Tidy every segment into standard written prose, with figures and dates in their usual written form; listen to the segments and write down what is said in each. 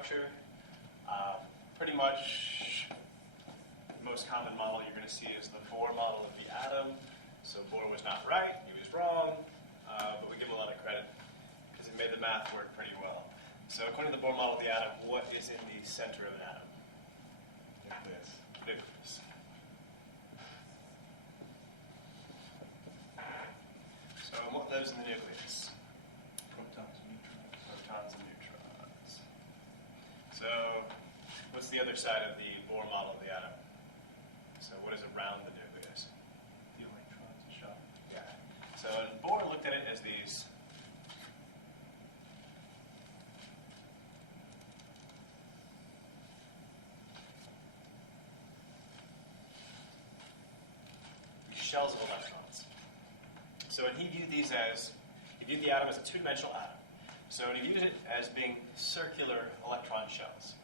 structure. Pretty much the most common model you're going to see is the Bohr model of the atom. So Bohr was not right, he was wrong, but we give him a lot of credit because he made the math work pretty well. So according to the Bohr model of the atom, what is in the center of an atom? Nucleus. Nucleus. So what lives in the nucleus? Protons and neutrons. Protons and neutrons. So what's the other side of the Bohr model of the atom? So what is around the nucleus? The electrons, the shell. Yeah. So Bohr looked at it as these shells of electrons. So and he viewed the atom as a two-dimensional atom. So and he viewed it as being circular electron shells.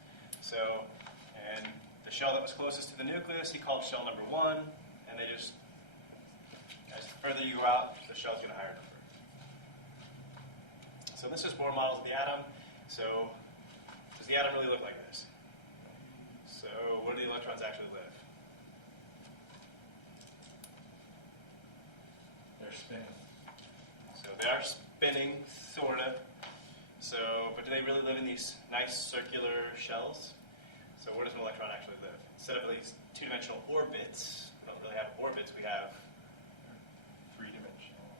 So, and the shell that was closest to the nucleus, he called shell number 1, and they just, as further you go out, the shell's get a higher number. So this is Bohr models of the atom. So does the atom really look like this? So where do the electrons actually live? They're spinning. So they are spinning, sort of. So, but do they really live in these nice circular shells? So where does an electron actually live? Instead of these two-dimensional orbits, we don't really have orbits, we have Three-dimensional.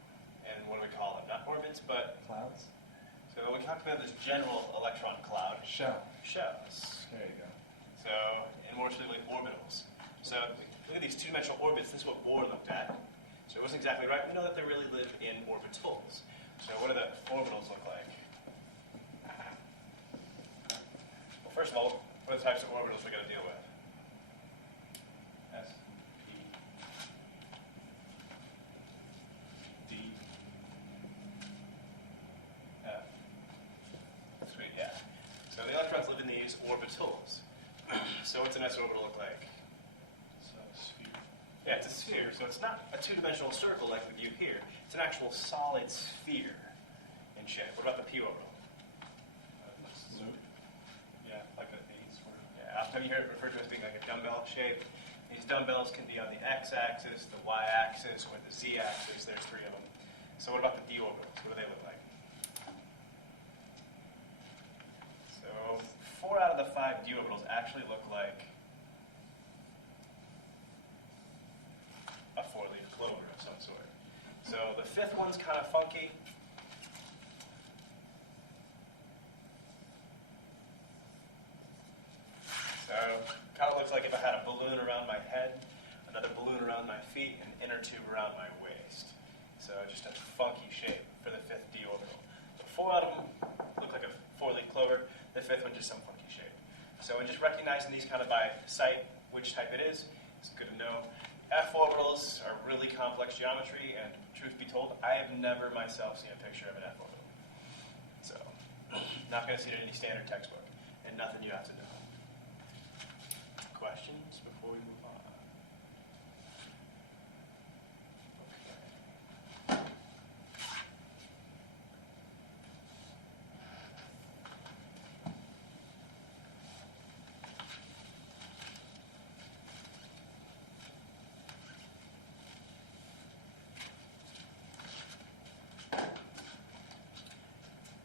and what do we call them? Not orbits, but, Clouds? so we talked about this general electron cloud, Shell. shells. There you go. So, and more specifically orbitals. So look at these two-dimensional orbits, this is what Bohr looked at. So it wasn't exactly right. We know that they really live in orbitals. So what do the orbitals look like? Well, first of all, what are the types of orbitals we're going to deal with? S, P, D, F. Sweet, yeah. So the electrons live in these orbitals. So what's an s orbital look like? So sphere. Yeah, it's a sphere. So it's not a two-dimensional circle like we view here. It's an actual solid sphere in shape. What about the p orbital? Loop. Yeah, like a V sort of. Yeah, often you hear it referred to as being like a dumbbell shape. These dumbbells can be on the x-axis, the y-axis, or the z-axis. There's 3 of them. So what about the d orbitals? What do they look like? So 4 out of the 5 d orbitals actually look like a 4-leaf clover of some sort. So the 5th one's kind of funky. So kind of looks like if I had a balloon around my head, another balloon around my feet, and an inner tube around my waist. So just a funky shape for the 5th d orbital. So 4 out of them look like a 4-leaf clover. The 5th one just some funky shape. So in just recognizing these kind of by sight, which type it is, it's good to know. F orbitals are really complex geometry, and truth be told, I have never myself seen a picture of an F orbital. So, not going to see it in any standard textbook, and nothing you have to know. Questions before we move on? Okay.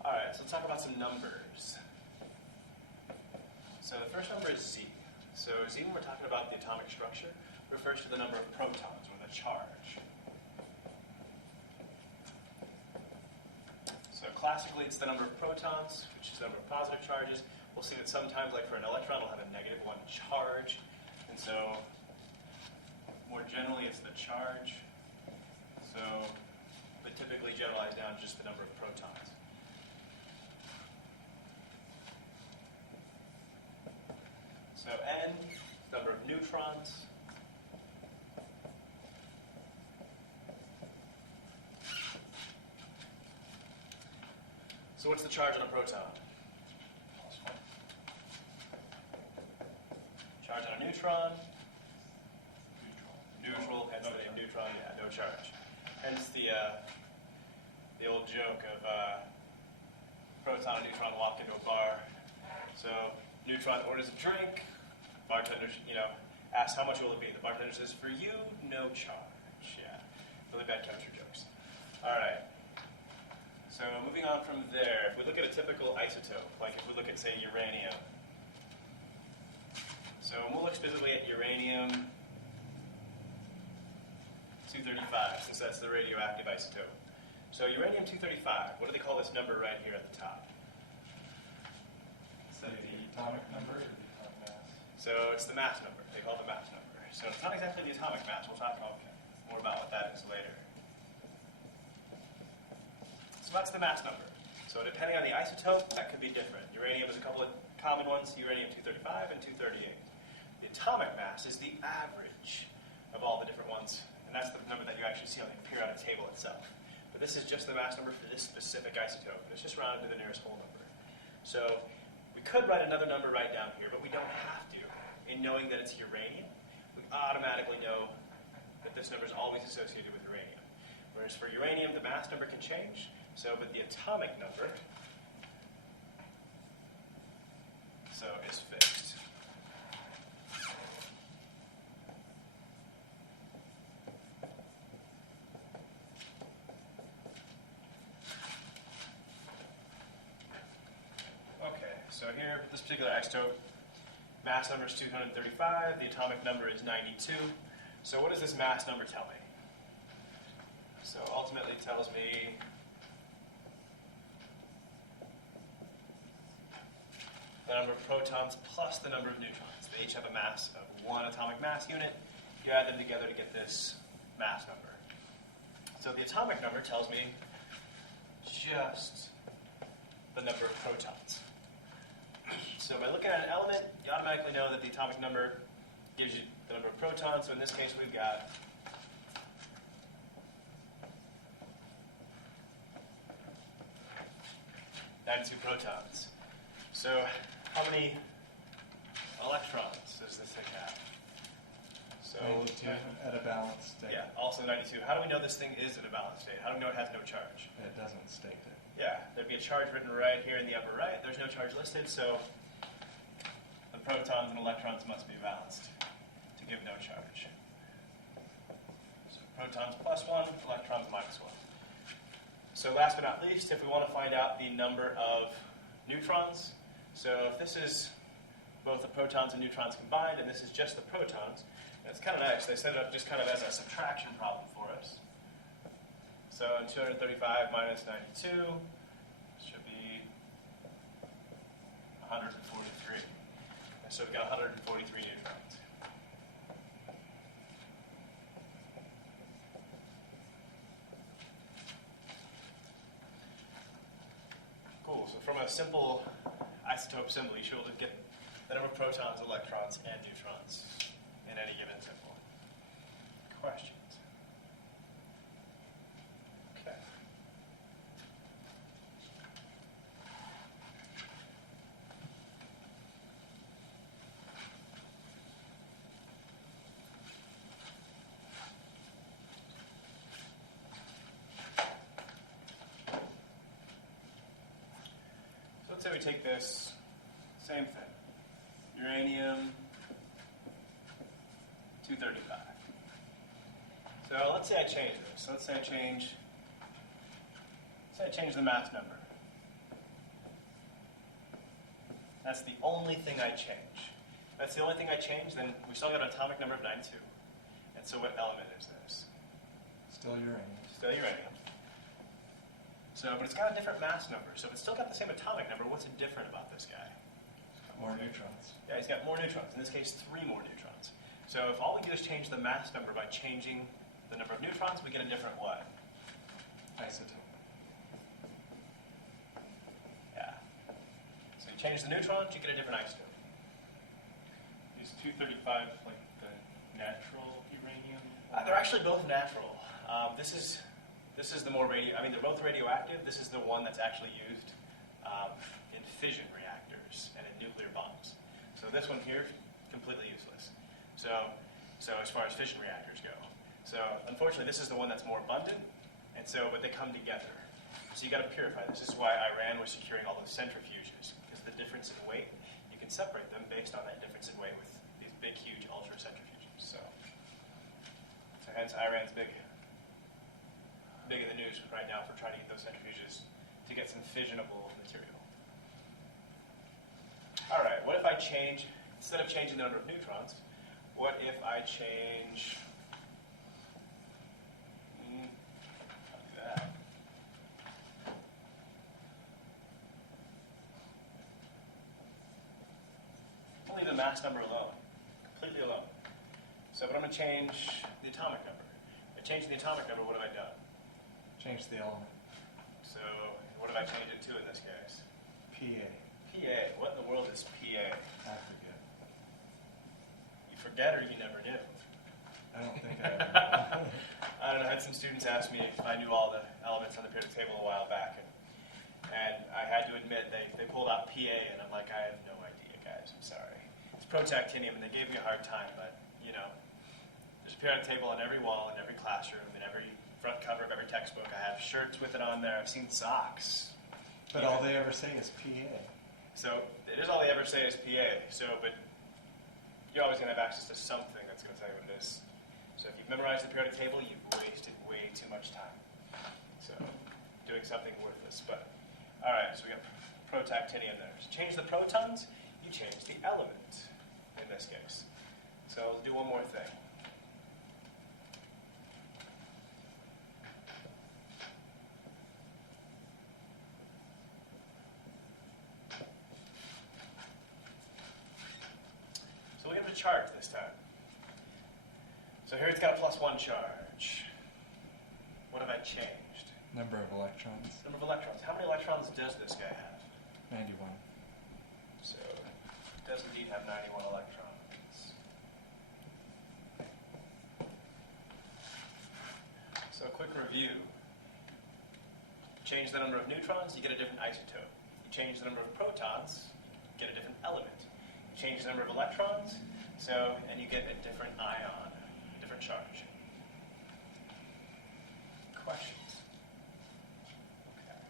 All right, so let's talk about some numbers. So the first number is Z. So Z, when we're talking about the atomic structure, refers to the number of protons, or the charge. So classically, it's the number of protons, which is the number of positive charges. We'll see that sometimes, like for an electron, it'll have a -1 charge. And so, more generally, it's the charge. So, but typically generalize down just the number of protons. So N, number of neutrons. So what's the charge on a proton? +1. Charge on a neutron? Neutral. Neutral, hence the name neutron, yeah, no charge. Hence the old joke of proton and neutron walk into a bar. So neutron orders a drink. Bartender, asks how much will it be. The bartender says, for you, no charge. Yeah, really bad chemistry jokes. All right. So moving on from there, if we look at a typical isotope, like if we look at, say, uranium. So we'll look specifically at uranium-235, since that's the radioactive isotope. So uranium-235, what do they call this number right here at the top? Is that the atomic number or the atomic mass? So it's the mass number. They call it the mass number. So it's not exactly the atomic mass. We'll talk more about what that is later. So that's the mass number. So depending on the isotope, that could be different. Uranium is a couple of common ones, uranium-235 and 238. The atomic mass is the average of all the different ones, and that's the number that you actually see on the periodic table itself. But this is just the mass number for this specific isotope. It's just rounded to the nearest whole number. So we could write another number right down here, but we don't have to. In knowing that it's uranium, we automatically know that this number is always associated with uranium. Whereas for uranium, the mass number can change, but the atomic number is fixed. Okay, so here, this particular isotope, mass number is 235, the atomic number is 92. So what does this mass number tell me? So ultimately it tells me the number of protons plus the number of neutrons. They each have a mass of 1 atomic mass unit. You add them together to get this mass number. So the atomic number tells me just the number of protons. So by looking at an element, you automatically know that the atomic number gives you the number of protons. So in this case, we've got 92 protons. So how many electrons does this thing have? So 92 at a balanced state. yeah, also 92. How do we know this thing is in a balanced state? How do we know it has no charge? It doesn't state it. Yeah, there'd be a charge written right here in the upper right. There's no charge listed, so the protons and electrons must be balanced to give no charge. So protons plus 1, electrons minus 1. So last but not least, if we want to find out the number of neutrons, so if this is both the protons and neutrons combined, and this is just the protons, it's kind of nice. They set it up just kind of as a subtraction problem for us. So in 235 minus 92 should be 143. And so we've got 143 neutrons. Cool. So from a simple isotope symbol, you should be able to get the number of protons, electrons, and neutrons in any given symbol. Questions? Okay. So let's say we take this same thing, uranium 235. So let's say I change this. Let's say I change the mass number. That's the only thing I change. If that's the only thing I change, then we still got an atomic number of 92. And so what element is this? Still uranium. Still uranium. So, but it's got a different mass number. So if it's still got the same atomic number, what's different about this guy? More neutrons. Yeah, he's got more neutrons. In this case, 3 more neutrons. So if all we do is change the mass number by changing the number of neutrons, we get a different what? Isotope. Yeah. So you change the neutrons, you get a different isotope. Is 235 like the natural uranium? They're actually both natural. This is the more they're both radioactive. This is the one that's actually used in fission reactors and in nuclear bombs. So this one here, completely useless. So as far as fission reactors go. So unfortunately, this is the one that's more abundant, and but they come together. So you got to purify this. This is why Iran was securing all those centrifuges, because the difference in weight, you can separate them based on that difference in weight with these big, huge ultra centrifuges. So hence Iran's big in the news right now for trying to get those centrifuges to get some fissionable material. All right, what if I change, instead of changing the number of neutrons, what if I change, I'll do that. I'll leave the mass number alone, completely alone. So, but I'm going to change the atomic number. By changing the atomic number, what have I done? Change the element. So, what have I changed it to in this case? PA. PA. What in the world is PA? I forget. You forget or you never knew? I don't think I ever know. I don't know. I had some students ask me if I knew all the elements on the periodic table a while back, and I had to admit they pulled out PA, and I'm like, I have no idea, guys. I'm sorry. It's protactinium, and they gave me a hard time, but you know, there's a periodic table on every wall in every classroom, in every front cover of every textbook. I have shirts with it on there. I've seen socks. But all they ever say is PA. So it is all they ever say is PA. So, but you're always going to have access to something that's going to tell you what it is. So if you've memorized the periodic table, you've wasted way too much time. So doing something worthless. But all right, so we got protactinium there. So change the protons, you change the element in this case. So let's do one more thing. So we have a charge this time. So here it's got a +1 charge. What have I changed? Number of electrons. Number of electrons. How many electrons does this guy have? 91. So it does indeed have 91 electrons. So a quick review. Change the number of neutrons, you get a different isotope. You change the number of protons, you get a different element. You change the number of electrons, and you get a different ion, a different charge. Questions? Okay.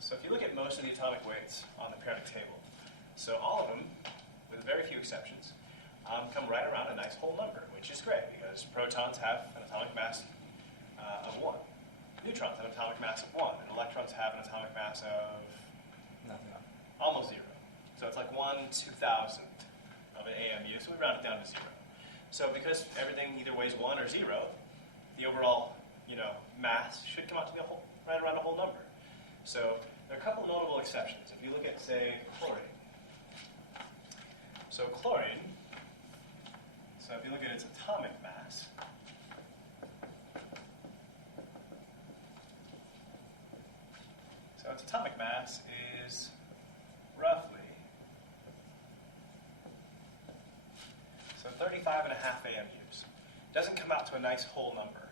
So if you look at most of the atomic weights on the periodic table, so all of them, with very few exceptions, come right around a nice whole number, which is great because protons have an atomic mass of 1. Neutrons have an atomic mass of 1, and electrons have an atomic mass of Nothing. almost 0. So it's like 1/2000 of an AMU, so we round it down to 0. So because everything either weighs 1 or 0, the overall, mass should come out to be right around a whole number. So there are a couple of notable exceptions. If you look at, say, chlorine. So chlorine, so if you look at its atomic mass, so its atomic mass is roughly 35.5 AMUs. Doesn't come out to a nice whole number.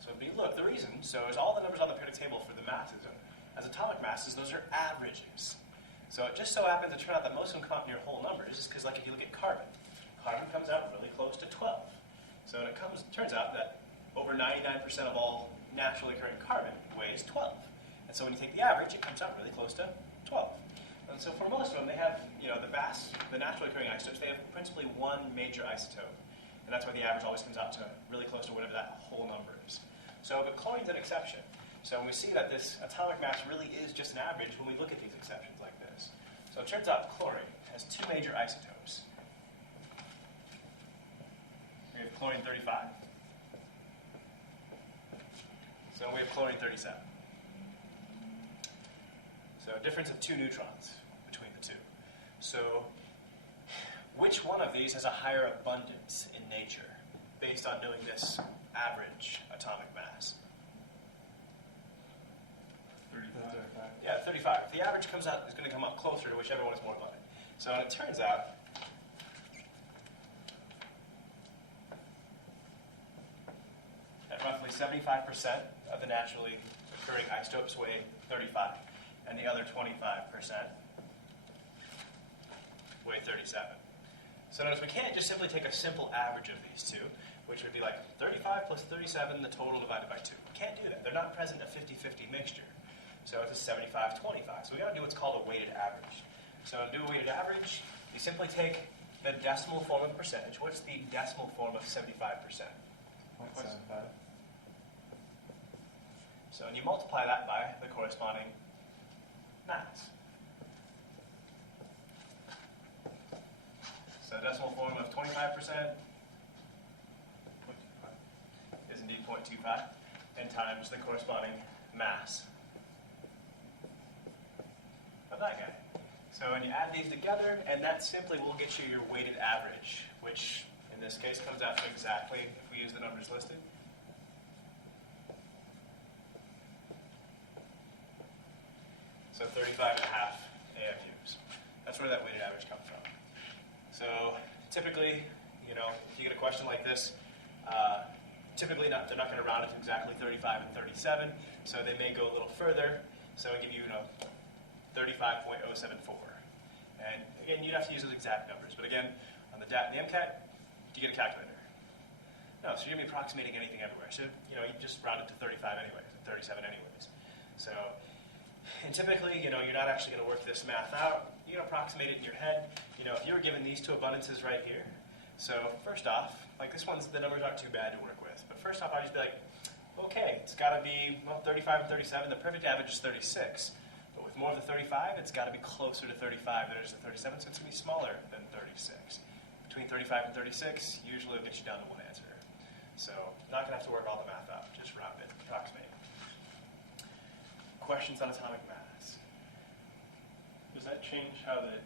So if you look, the reason, is all the numbers on the periodic table for the masses, as atomic masses, those are averages. So it just so happens to turn out that most of them come out near whole numbers, just because like if you look at carbon comes out really close to 12. So it turns out that over 99% of all naturally occurring carbon weighs 12. And so when you take the average, it comes out really close to 12. And so for most of them, they have, the naturally occurring isotopes, they have principally one major isotope. And that's why the average always comes out to really close to whatever that whole number is. So, but chlorine's an exception. So when we see that this atomic mass really is just an average when we look at these exceptions like this. So it turns out chlorine has 2 major isotopes. We have chlorine 35. So we have chlorine 37. So a difference of 2 neutrons between the two. So which one of these has a higher abundance in nature based on knowing this average atomic mass? 35. Yeah, 35. The average comes out is going to come out closer to whichever one is more abundant. So it turns out that roughly 75% of the naturally occurring isotopes weigh 35, and the other 25% weigh 37. So notice we can't just simply take a simple average of these two. which would be like 35 plus 37, the total divided by 2. Can't do that. They're not present in a 50-50 mixture. So it's a 75-25. So we got to do what's called a weighted average. So to do a weighted average, you simply take the decimal form of percentage. What's the decimal form of 75%? 0.75. So and you multiply that by the corresponding mass. So decimal form of 25% is indeed 0.25, and times the corresponding mass of that guy. So when you add these together, and that simply will get you your weighted average, which in this case comes out to exactly, if we use the numbers listed, so 35.5 AFUs. That's where that weighted average comes from. So typically, if you get a question like this, typically they're not going to round it to exactly 35 and 37, so they may go a little further. So I give you, 35.074. And again, you'd have to use those exact numbers. But again, on the DAT and the MCAT, do you get a calculator? No, so you're going to be approximating anything everywhere. So, you just round it to 35 anyways, and 37 anyways. So, and typically, you're not actually going to work this math out. You can approximate it in your head. If you were given these two abundances right here, so first off, like this one's, the numbers aren't too bad to work with. But first off, I'd just be like, okay, it's got to be, 35 and 37. The perfect average is 36. But with more of the 35, it's got to be closer to 35 than it is to 37, so it's going to be smaller than 36. Between 35 and 36, usually it'll get you down to one answer. So not going to have to work all the math out, just round it, approximate. Questions on atomic mass? Does that change how the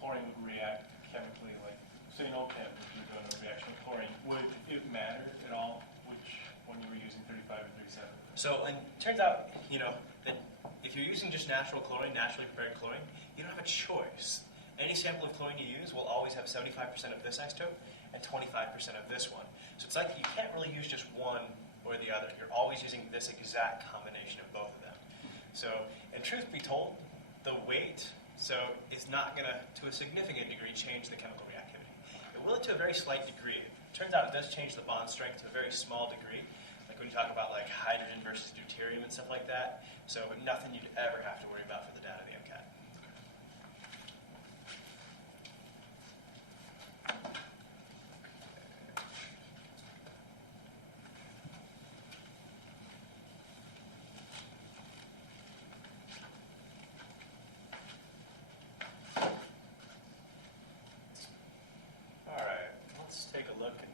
chlorine would react chemically? Like, say in OChem, if you're doing a reaction with chlorine, would it matter at all which when you were using 35 and 37? So, and it turns out, that if you're using just natural chlorine, naturally prepared chlorine, you don't have a choice. Any sample of chlorine you use will always have 75% of this isotope and 25% of this one. So it's like you can't really use just one or the other. You're always using this exact combination of both of them. So, and truth be told, the weight, is not going to a significant degree, change the chemical reactivity. It will to a very slight degree. It turns out it does change the bond strength to a very small degree, like when you talk about like hydrogen versus deuterium and stuff like that. So, but nothing you'd ever have to worry about for the data of the MCAT. Take a look and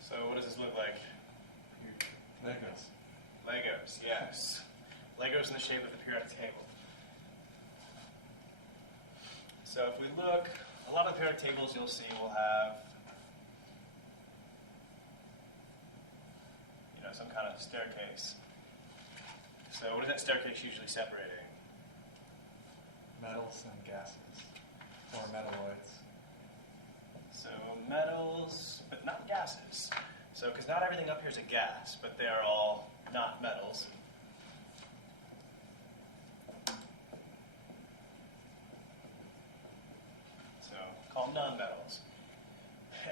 so what does this look like? Legos. Legos, yes. Legos in the shape of the periodic table. So if we look, a lot of the periodic tables you'll see will have, some kind of staircase. So what is that staircase usually separating? Metals and gases. Or metalloids. So metals, but not gases. So, because not everything up here is a gas, but they are all not metals. Call them nonmetals.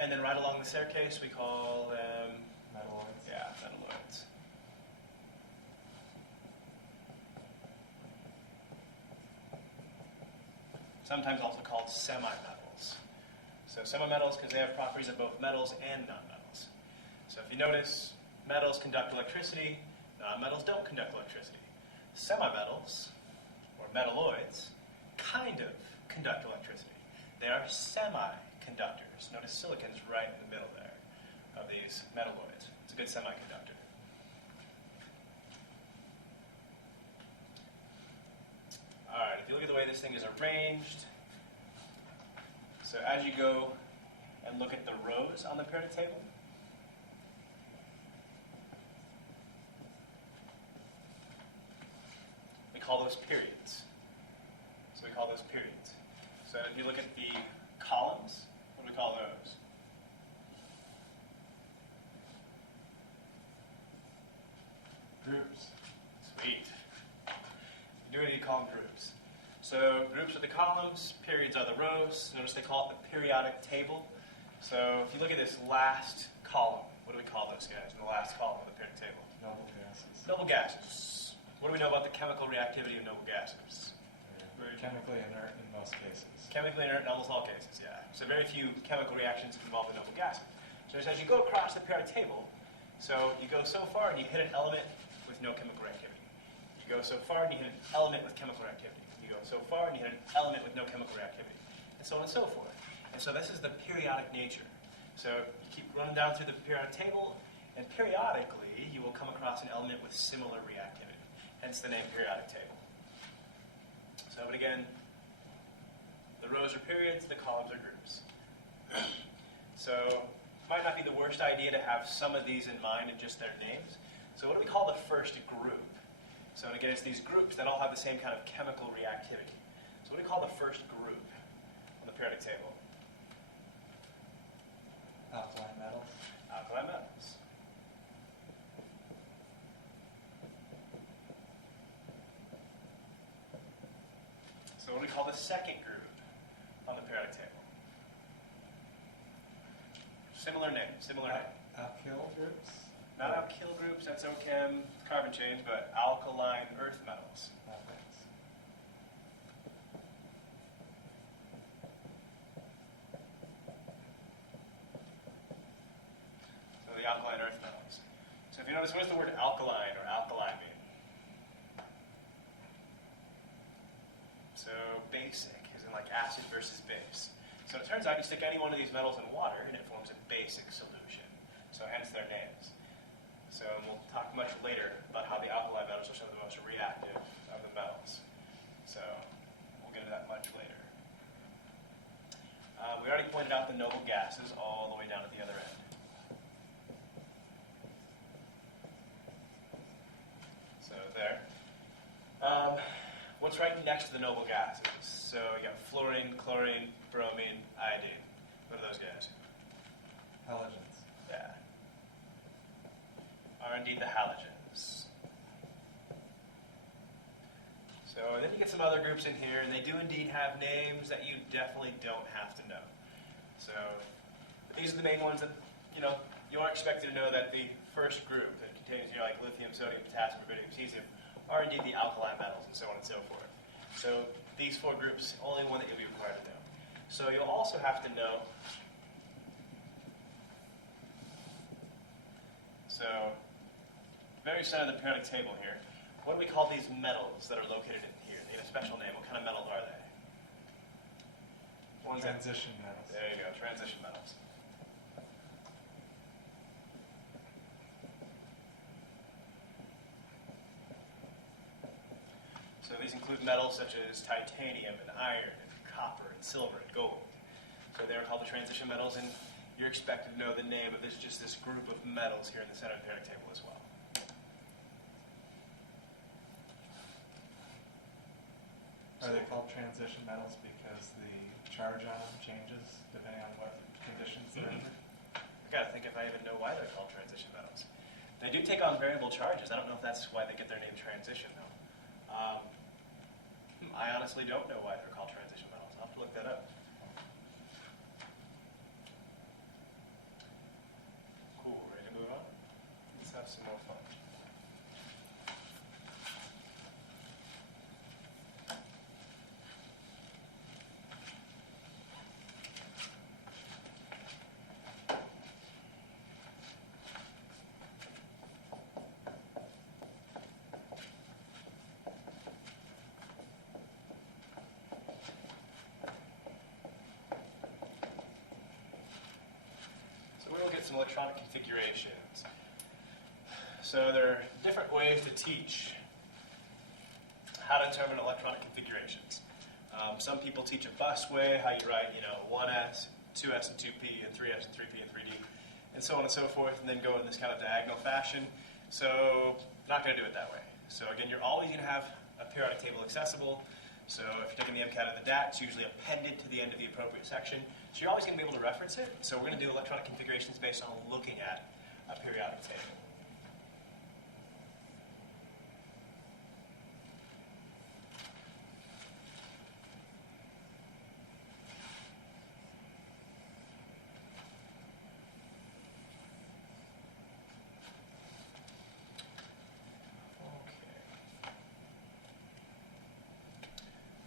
And then right along the staircase, we call them Metalloids. Yeah, metalloids. Sometimes also called semimetals. So semimetals because they have properties of both metals and nonmetals. So if you notice, metals conduct electricity, nonmetals don't conduct electricity. Semimetals, or metalloids, kind of conduct electricity. They are semiconductors. Notice silicon's right in the middle there of these metalloids. It's a good semiconductor. All right, if you look at the way this thing is arranged, so as you go and look at the rows on the periodic table, we call those periods. So we call those periods. So if you look at the columns, what do we call those? Groups. Sweet. You do need to call them groups. So groups are the columns, periods are the rows. Notice they call it the periodic table. So if you look at this last column, what do we call those guys in the last column of the periodic table? Noble gases. Noble gases. What do we know about the chemical reactivity of noble gases? They're chemically inert in most cases. Chemically inert in almost all cases, yeah. So very few chemical reactions involve the noble gases. So as you go across the periodic table, so you go so far and you hit an element with no chemical reactivity. You go so far and you hit an element with chemical reactivity. You go so far and you hit an element with no chemical reactivity, and so on and so forth. And so this is the periodic nature. So you keep running down through the periodic table, and periodically you will come across an element with similar reactivity, hence the name periodic table. So, but again, the rows are periods, the columns are groups. So, might not be the worst idea to have some of these in mind and just their names. So what do we call the first group? So and again, it's these groups that all have the same kind of chemical reactivity. So what do we call the first group on the periodic table? Alkaline metals. Alkali metals. So what do we call the second group on the periodic table? Similar name, similar name. Alkyl groups. Not alkyl groups, that's OChem, carbon change, but alkaline earth metals. Metals. So the alkaline earth metals. So if you notice, what does the word alkaline or alkali mean? So basic, as in like acid versus base. So it turns out you stick any one of these metals in water and it forms a basic solution. So hence their names. So we'll talk much later about how the alkali metals are some of the most reactive of the metals. So we'll get into that much later. We already pointed out the noble gases all the way down at the other end. So there. What's right next to the noble gases? So you got fluorine, chlorine, bromine, iodine. What are those guys? Halogens. Yeah. Are indeed the halogens. So and then you get some other groups in here, and they do indeed have names that you definitely don't have to know. So but these are the main ones that, you are expected to know that the first group that contains, like lithium, sodium, potassium, rubidium, cesium, are indeed the alkali metals, and so on and so forth. So these four groups, only one that you'll be required to know. So you'll also have to know, so very center of the periodic table here, what do we call these metals that are located in here? They get a special name. What kind of metals are they? Ones that, Transition metals. there you go, transition metals. So these include metals such as titanium and iron and copper and silver and gold. So they're called the transition metals, and you're expected to know the name of this group of metals here in the center of the periodic table as well. Are they called transition metals because the charge on them changes depending on what conditions they're under? I gotta think if I even know why they're called transition metals. They do take on variable charges. I don't know if that's why they get their name transition though. I honestly don't know why they're called transition metals. I'll have to look that up. Cool, ready to move on? Let's have some more fun. Some electronic configurations. So there are different ways to teach how to determine electronic configurations. Some people teach a bus way, how you write, 1S, 2S and 2P, and 3S and 3P and 3D, and so on and so forth, and then go in this kind of diagonal fashion. So not going to do it that way. So again, you're always going to have a periodic table accessible. So if you're taking the MCAT or the DAT, it's usually appended to the end of the appropriate section. So you're always going to be able to reference it. So we're going to do electronic configurations based on looking at a periodic table.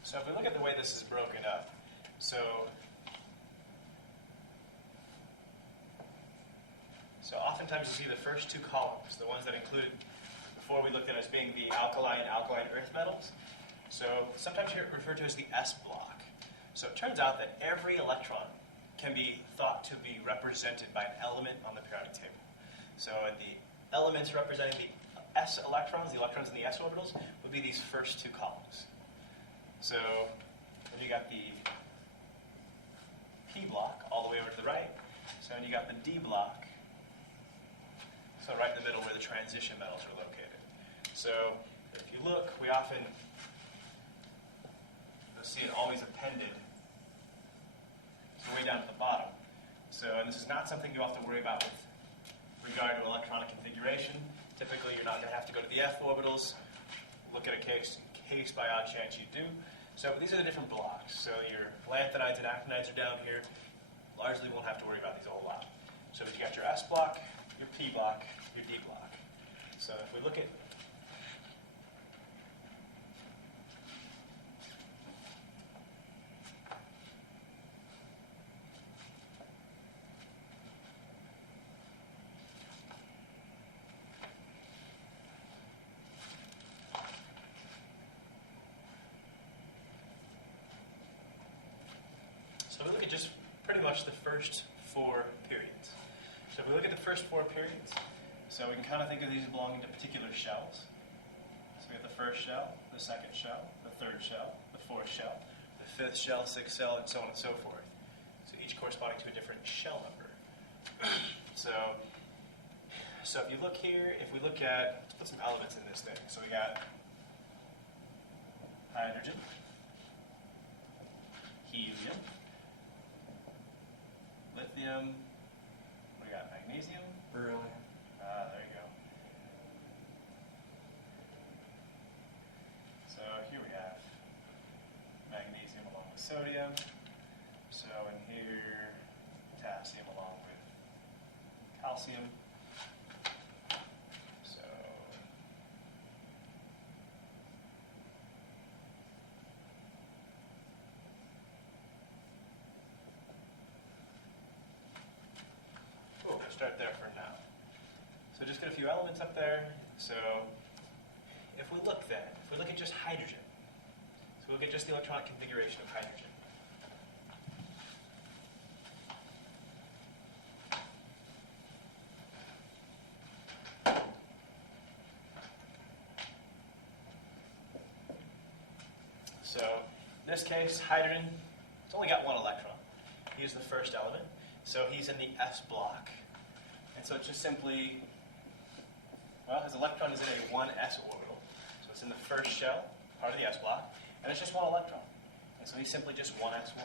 So if we look at the way this is broken up, so oftentimes you see the first two columns, the ones that included before we looked at as being the alkaline earth metals. So sometimes here referred to as the S block. So it turns out that every electron can be thought to be represented by an element on the periodic table. So the elements representing the S electrons, the electrons in the S orbitals, would be these first two columns. So then you got the P block all the way over to the right. So then you got the D block, so right in the middle where the transition metals are located. So if you look, we often you'll see it always appended way down to the bottom. So, and this is not something you have to worry about with regard to electronic configuration. Typically, you're not going to have to go to the F orbitals, look at a case by odd chance you do. So these are the different blocks. So your lanthanides and actinides are down here. Largely won't have to worry about these a whole lot. So you got your S block, your P block, your D block. So if we look at So we look at just pretty much the first four periods. So if we look at the first four periods, so we can kind of think of these belonging to particular shells. So we have the first shell, the second shell, the third shell, the fourth shell, the fifth shell, sixth shell, and so on and so forth. So each corresponding to a different shell number. So if you look here, if we look at, let's put some elements in this thing. So we got hydrogen, helium, lithium, we got magnesium. Beryllium. There you go. So here we have magnesium along with sodium. So in here, potassium along with calcium. So cool, we'll start there for now. So just get a few elements up there. So if we look at just hydrogen, so we'll get just the electronic configuration of hydrogen. So in this case, hydrogen, it's only got one electron. He's the first element. So he's in the S block. And so it's just simply, well, his electron is in a 1s orbital. So it's in the first shell, part of the S block, and it's just one electron. And so he's simply just 1s1.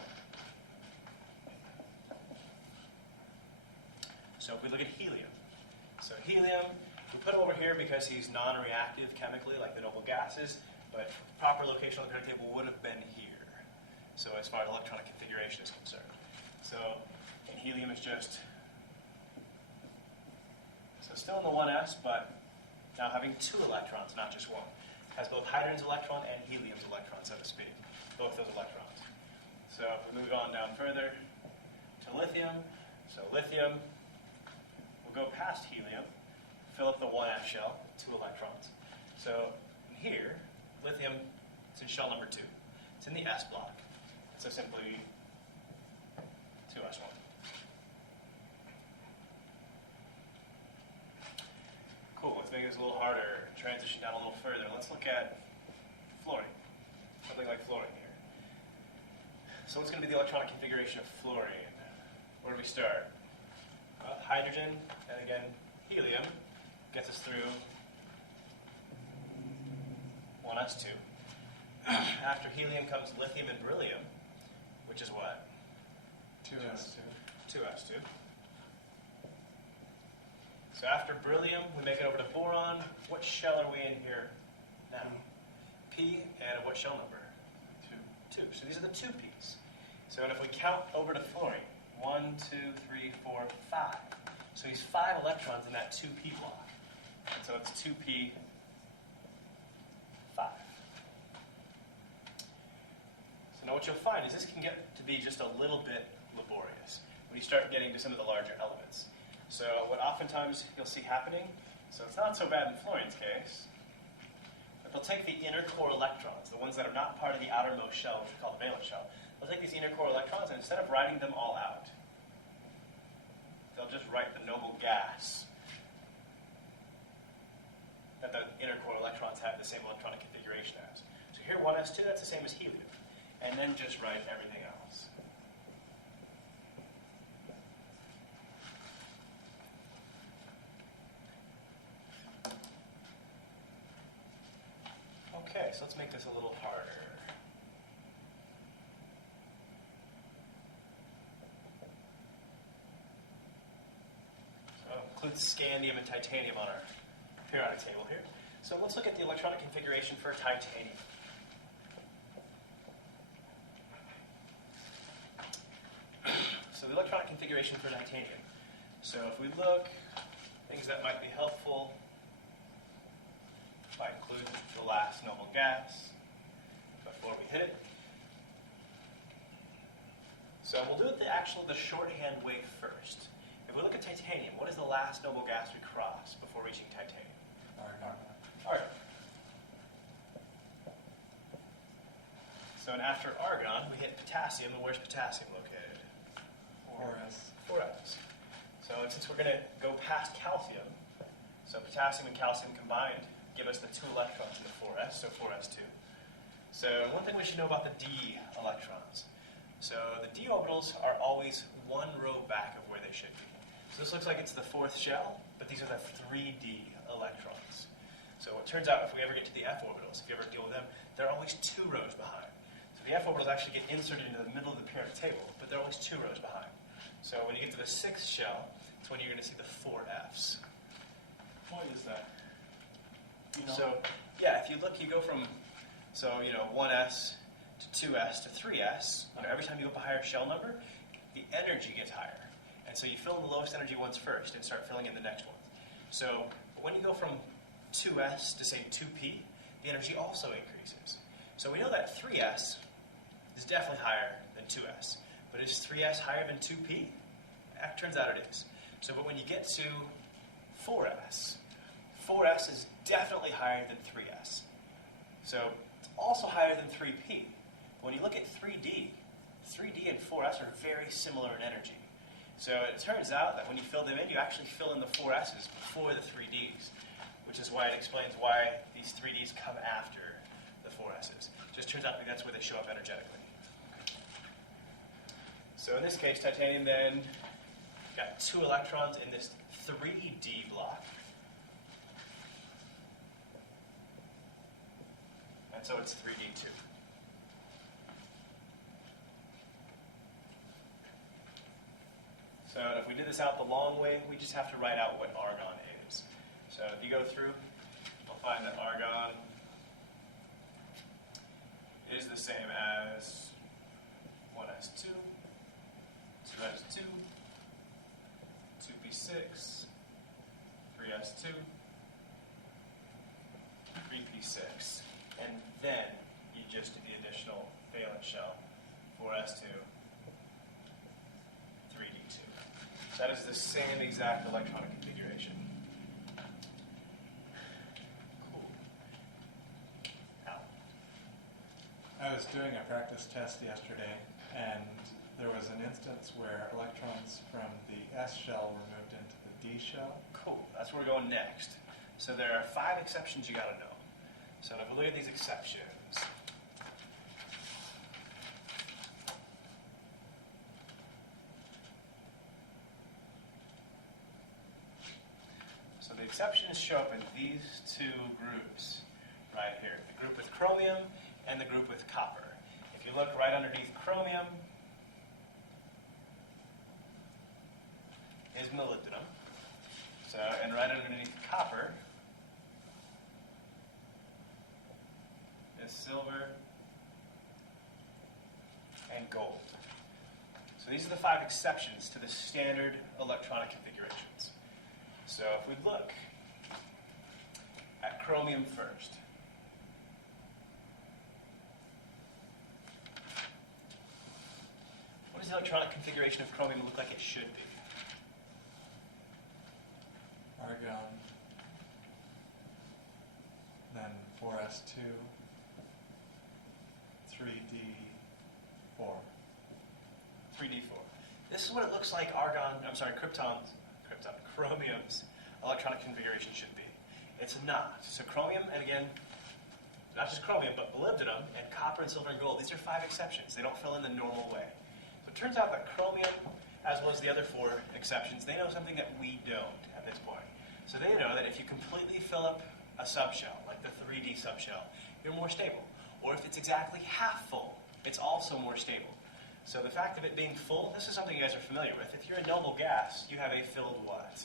So if we look at helium, so helium, we put him over here because he's non-reactive chemically, like the noble gases, but proper location on the periodic table would have been here. So as far as electronic configuration is concerned. So helium is just, so still in the 1s, but now having two electrons, not just one. Has both hydrogen's electron and helium's electron, so to speak, both those electrons. So if we move on down further to lithium, so lithium will go past helium, fill up the 1s shell, 2 electrons. So here, lithium is in shell number 2. It's in the S block. So simply 2s1. Cool, let's make this a little harder, transition down a little further. Let's look at fluorine, something like fluorine here. So what's going to be the electronic configuration of fluorine? Where do we start? Hydrogen, and again, helium, gets us through 1s2. After helium comes lithium and beryllium, which is what? 2s2. 2s2. So after beryllium, we make it over to boron. What shell are we in here now? P, and what shell number? 2. So these are the 2 P's. So and if we count over to fluorine, 1, 2, 3, 4, 5. So he's 5 electrons in that 2p block. And so it's 2p, 5. So now what you'll find is this can get to be just a little bit laborious when you start getting to some of the larger elements. So what oftentimes you'll see happening, so it's not so bad in fluorine's case, but they'll take the inner core electrons, the ones that are not part of the outermost shell, which we call the valence shell. They'll take these inner core electrons, and instead of writing them all out, they'll just write the noble gas that the inner core electrons have the same electronic configuration as. So here 1s2, that's the same as helium. And then just write everything else. Okay, so let's make this a little harder. So I'll include scandium and titanium on our periodic table here. So let's look at the electronic configuration for titanium. So the electronic configuration for titanium. So if we look, things that might be helpful, if I include the last noble gas before we hit it. So we'll do the shorthand way first. If we look at titanium, what is the last noble gas we cross before reaching titanium? Argon. So and after argon, we hit potassium, and where's potassium located? 4s. 4s. So and since we're going to go past calcium, so potassium and calcium combined give us the 2 electrons in the 4s, so 4s2. So one thing we should know about the d electrons. So the d orbitals are always 1 row back of where they should be. So this looks like it's the 4th shell, but these are the 3d electrons. So it turns out if we ever get to the f orbitals, if you ever deal with them, they're always 2 rows behind. So the f orbitals actually get inserted into the middle of the periodic table, but they're always 2 rows behind. So when you get to the 6th shell, it's when you're going to see the 4 f's. Why is that? You know? So yeah, if you look, you go from 1s to 2s to 3s. Every time you go up a higher shell number, the energy gets higher, and so you fill in the lowest energy ones first and start filling in the next ones. So when you go from 2s to say 2p, the energy also increases. So we know that 3s is definitely higher than 2s, but is 3s higher than 2p? It turns out it is. So but when you get to 4s, 4s is definitely higher than 3s. So it's also higher than 3p. When you look at 3d and 4s are very similar in energy. So it turns out that when you fill them in, you actually fill in the 4s's before the 3ds, which is why it explains why these 3ds come after the 4s's. It just turns out that that's where they show up energetically. So in this case, titanium then got 2 electrons in this 3d block. And so it's 3d2. So if we did this out the long way, we just have to write out what argon is. So if you go through, we'll find that argon is the same as 1s2, 2s2, 2p6, 3s2, 3p6. And then you just do the additional valence shell, 4s2, 3d2. So that is the same exact electronic configuration. Cool. Al. I was doing a practice test yesterday, and there was an instance where electrons from the S shell were moved into the D shell. Cool. That's where we're going next. So there are 5 exceptions you got to know. So if we look at these exceptions, so the exceptions show up in these 2 groups right here. The group with chromium and the group with copper. If you look right underneath chromium is molybdenum. So, and right underneath copper is silver and gold. So these are the 5 exceptions to the standard electronic configurations. So if we look at chromium first, what does the electronic configuration of chromium look like it should be? Argon, then 4s2, 3d4. 3d4. This is what it looks like chromium's electronic configuration should be. It's not. So chromium, and again, not just chromium, but molybdenum and copper and silver and gold, these are 5 exceptions. They don't fill in the normal way. So it turns out that chromium, as well as the other 4 exceptions, they know something that we don't at this point. So they know that if you completely fill up a subshell, like the 3D subshell, you're more stable. Or if it's exactly half full, it's also more stable. So the fact of it being full, this is something you guys are familiar with. If you're a noble gas, you have a filled what?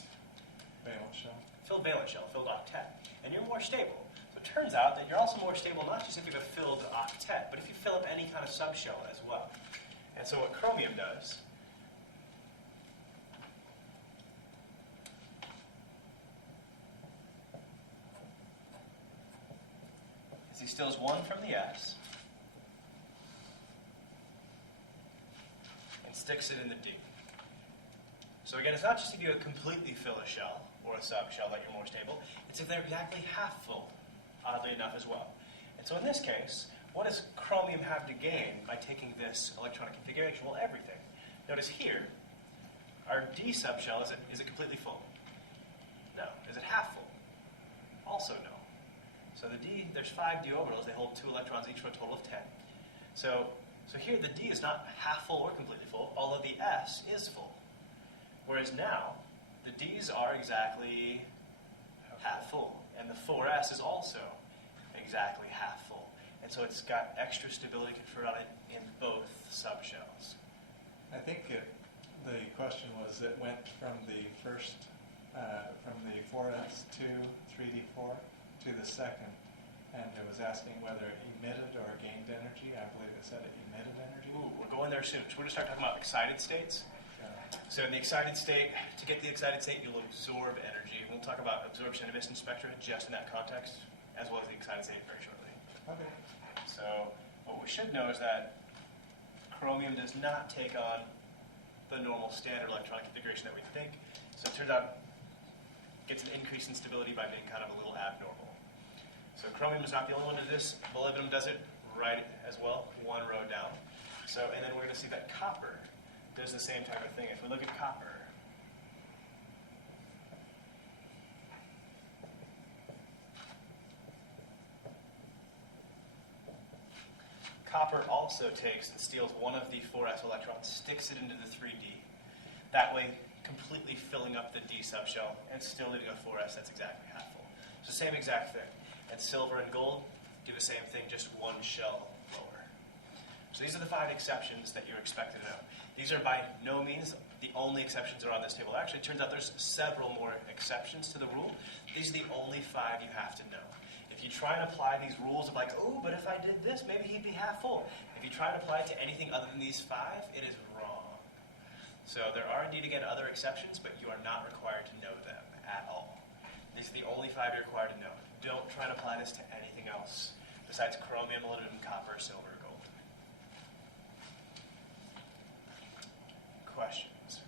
Valence shell. Filled valence shell, filled octet. And you're more stable. So it turns out that you're also more stable not just if you have a filled octet, but if you fill up any kind of subshell as well. And so what chromium does is he steals 1 from the S and sticks it in the D. So again, it's not just if you completely fill a shell or a subshell that you're more stable, it's if they're exactly half full, oddly enough as well. And so in this case, what does chromium have to gain by taking this electronic configuration? Well, everything. Notice here, our D subshell, is it completely full? No. Is it half full? Also no. So the D, there's 5 d orbitals. They hold 2 electrons each for a total of 10. So here the D is not half full or completely full, although the S is full. Whereas now, the D's are exactly half full, and the 4s is also exactly half full. And so it's got extra stability conferred on it in both subshells. I think the question was, it went from the first, from the 4s to 3d4 to the second, and it was asking whether it emitted or gained energy. I believe it said it emitted energy. Ooh, we're going there soon. So we're going to start talking about excited states. So in the excited state, to get the excited state, you'll absorb energy. We'll talk about absorption and emission spectra just in that context, as well as the excited state very shortly. Okay. So what we should know is that chromium does not take on the normal standard electronic configuration that we think. So it turns out it gets an increase in stability by being kind of a little abnormal. So chromium is not the only one to do this. Molybdenum does it right as well, 1 row down. So, and then we're going to see that copper does the same type of thing. If we look at copper, copper also takes and steals 1 of the 4s electrons, sticks it into the 3d. That way, completely filling up the D subshell and still leaving a 4s that's exactly half full. So same exact thing. And silver and gold do the same thing, just 1 shell lower. So these are the 5 exceptions that you're expected to know. These are by no means the only exceptions that are on this table. Actually, it turns out there's several more exceptions to the rule. These are the only 5 you have to know. If you try and apply these rules of like, oh, but if I did this, maybe he'd be half full. If you try and apply it to anything other than these 5, it is wrong. So there are indeed, again, other exceptions, but you are not required to know them at all. These are the only 5 you're required to know. Don't try and apply this to anything else besides chromium, molybdenum, copper, silver, gold. Questions?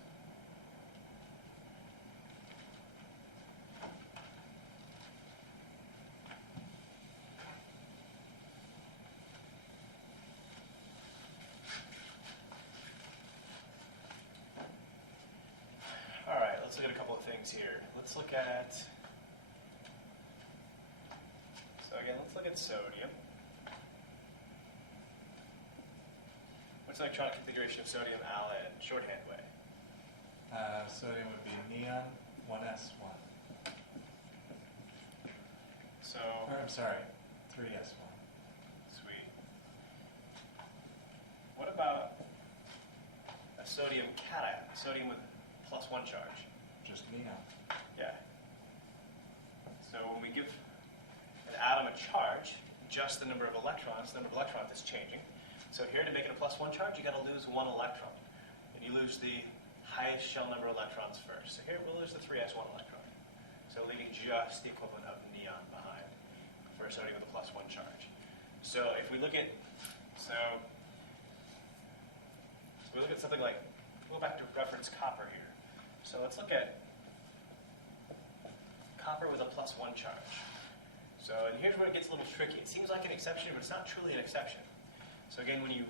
All right, let's look at a couple of things here. Let's look at, let's look at sodium. What's the electronic configuration of sodium, Alan, shorthand way? Sodium would be neon 1s1. So, Or, I'm sorry, 3s1. sweet. +1 charge. Just neon. Yeah. So when we give an atom a charge, just the number of electrons is changing. So here, to make it a +1 charge, you got to lose 1 electron. And you lose the highest shell number of electrons first. So here, we'll lose the 3s1 electron. So leaving just the equivalent of neon behind for a sodium with a +1 charge. So if we look at, something like, we'll go back to reference copper here. So let's look at copper with a +1 charge. So, and here's where it gets a little tricky. It seems like an exception, but it's not truly an exception. So again, when you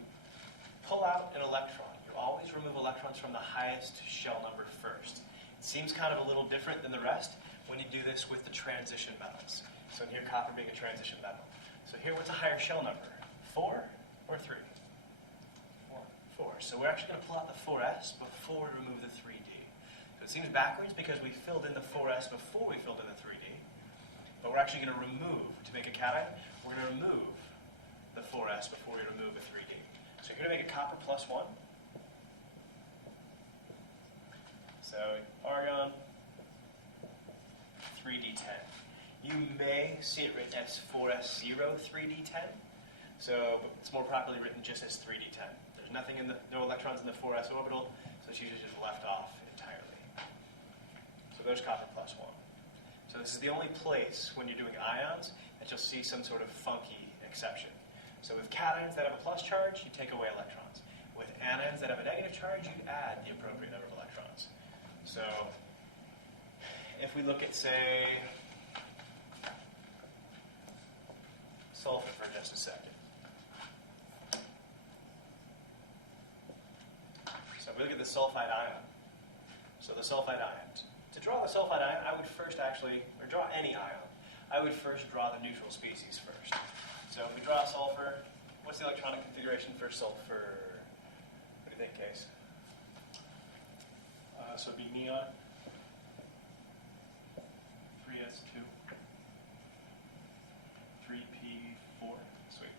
pull out an electron, you always remove electrons from the highest shell number first. It seems kind of a little different than the rest when you do this with the transition metals. So in here, copper being a transition metal. So here, what's a higher shell number? 4 or 3? 4. So we're actually going to pull out the 4s before we remove the 3d. So it seems backwards because we filled in the 4s before we filled in the 3d. But we're actually going to remove, to make a cation, we're going to remove the 4s before we remove the 3d. So you're going to make a copper +1. So argon, 3d10. You may see it written as 4s0 3d10. So it's more properly written just as 3d10. There's nothing in no electrons in the 4s orbital, so it's usually just left off entirely. So there's copper +1. So this is the only place when you're doing ions that you'll see some sort of funky exception. So with cations that have a plus charge, you take away electrons. With anions that have a negative charge, you add the appropriate number of electrons. So if we look at, say, sulfur for just a second. So if we look at the sulfide ion, so the sulfide ions. To draw the sulfide ion, I would first actually, or draw any ion, I would first draw the neutral species first. So if we draw sulfur, what's the electronic configuration for sulfur? What do you think, Case? So it'd be neon, 3s2, 3p4. Sweet.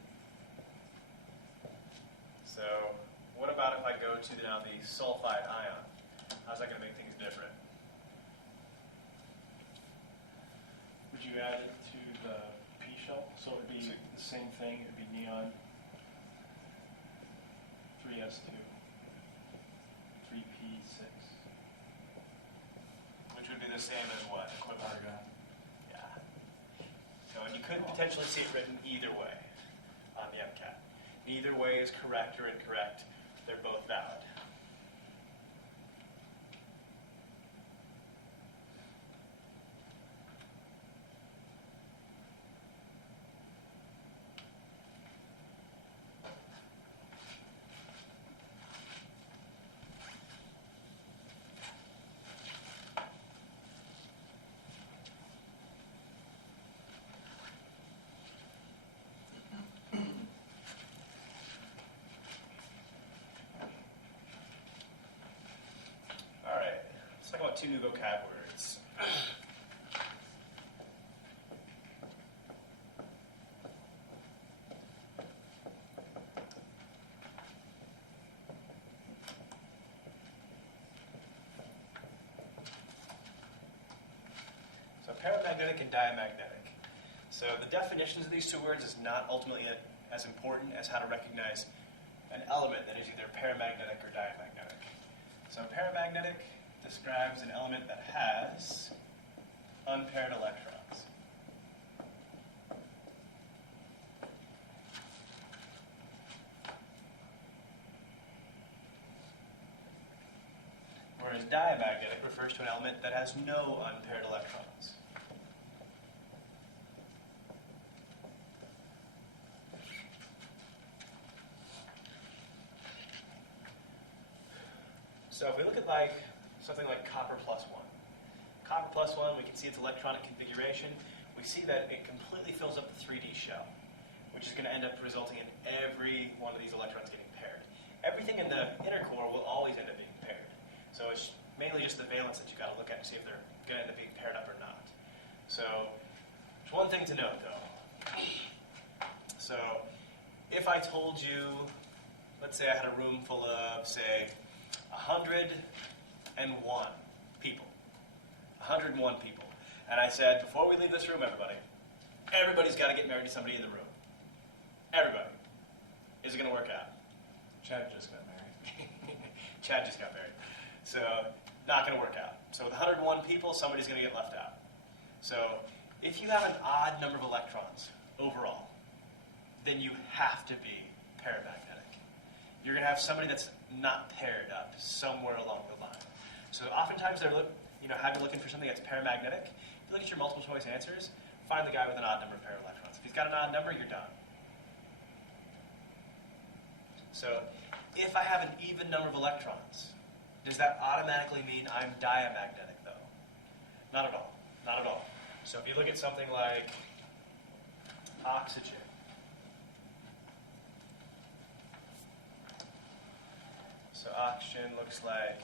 So what about if I go to now the sulfide ion? How's that going to make things different? Would you add it to the p shell? So it would be the same thing. It would be neon, 3s2, 3p6. Which would be the same as what? Equivalent. Argon. Yeah. So, and you could potentially see it written either way on the MCAT. Neither way is correct or incorrect. They're both valid. All right, let's talk about 2 new vocab words. So paramagnetic and diamagnetic. So the definitions of these 2 words is not ultimately as important as how to recognize an element that is either paramagnetic or diamagnetic. So paramagnetic describes an element that has unpaired electrons. Whereas diamagnetic refers to an element that has no unpaired electrons. So if we look at something like copper +1. Copper +1, we can see its electronic configuration. We see that it completely fills up the 3D shell, which is going to end up resulting in every one of these electrons getting paired. Everything in the inner core will always end up being paired. So it's mainly just the valence that you've got to look at to see if they're going to end up being paired up or not. So there's one thing to note, though. So if I told you, let's say I had a room full of, say, 101 101 people. And I said, before we leave this room, everybody's got to get married to somebody in the room. Everybody. Is it going to work out? Chad just got married. Chad just got married. So, not going to work out. So with 101 people, somebody's going to get left out. So, if you have an odd number of electrons overall, then you have to be paramagnetic. You're going to have somebody that's not paired up somewhere along the line. So oftentimes have you looking for something that's paramagnetic. If you look at your multiple choice answers, find the guy with an odd number of pair of electrons. If he's got an odd number, you're done. So if I have an even number of electrons, does that automatically mean I'm diamagnetic, though? Not at all. Not at all. So if you look at something like oxygen, so oxygen looks like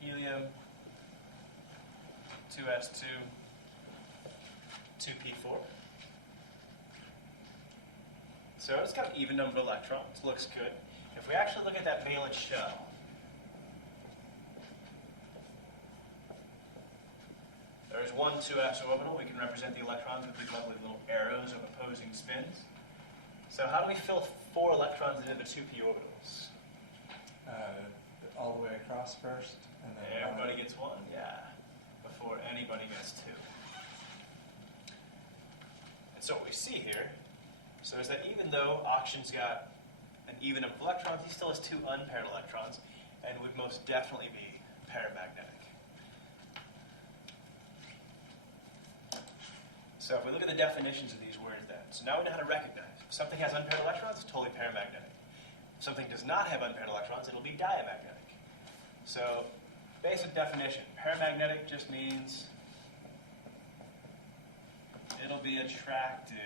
helium, 2s2, 2p4. So it's got an even number of electrons. Looks good. If we actually look at that valence shell, there's one 2s orbital. We can represent the electrons with these lovely little arrows of opposing spins. So how do we fill 4 electrons into the 2p orbitals? All the way across first, and then Everybody gets 1, yeah, before anybody gets 2. And so what we see here, so is that even though oxygen's got an even number of electrons, he still has 2 unpaired electrons, and would most definitely be paramagnetic. So if we look at the definitions of these words then, so now we know how to recognize. If something has unpaired electrons, it's totally paramagnetic. If something does not have unpaired electrons, it'll be diamagnetic. So, basic definition, paramagnetic just means it'll be attracted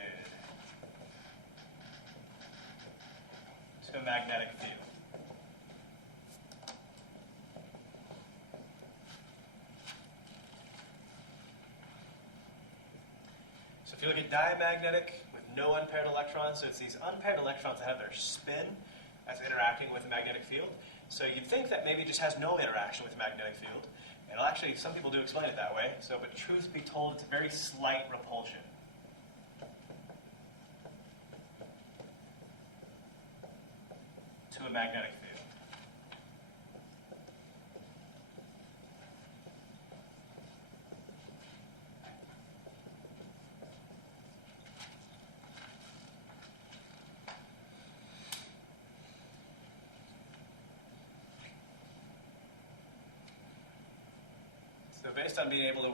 to a magnetic field. So if you look at diamagnetic with no unpaired electrons, so it's these unpaired electrons that have their spin as interacting with the magnetic field. So you'd think that maybe it just has no interaction with the magnetic field. And actually, some people do explain it that way. So, but truth be told, it's a very slight repulsion. To a magnetic field. So based on being able to,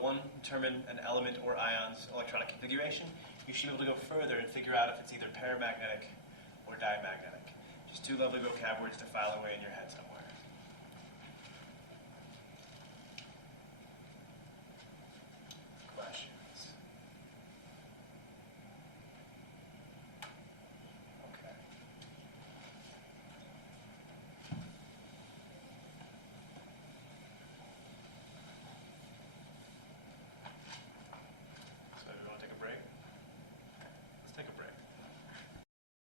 determine an element or ion's electronic configuration, you should be able to go further and figure out if it's either paramagnetic or diamagnetic. Just 2 lovely vocab words to file away in your head somewhere.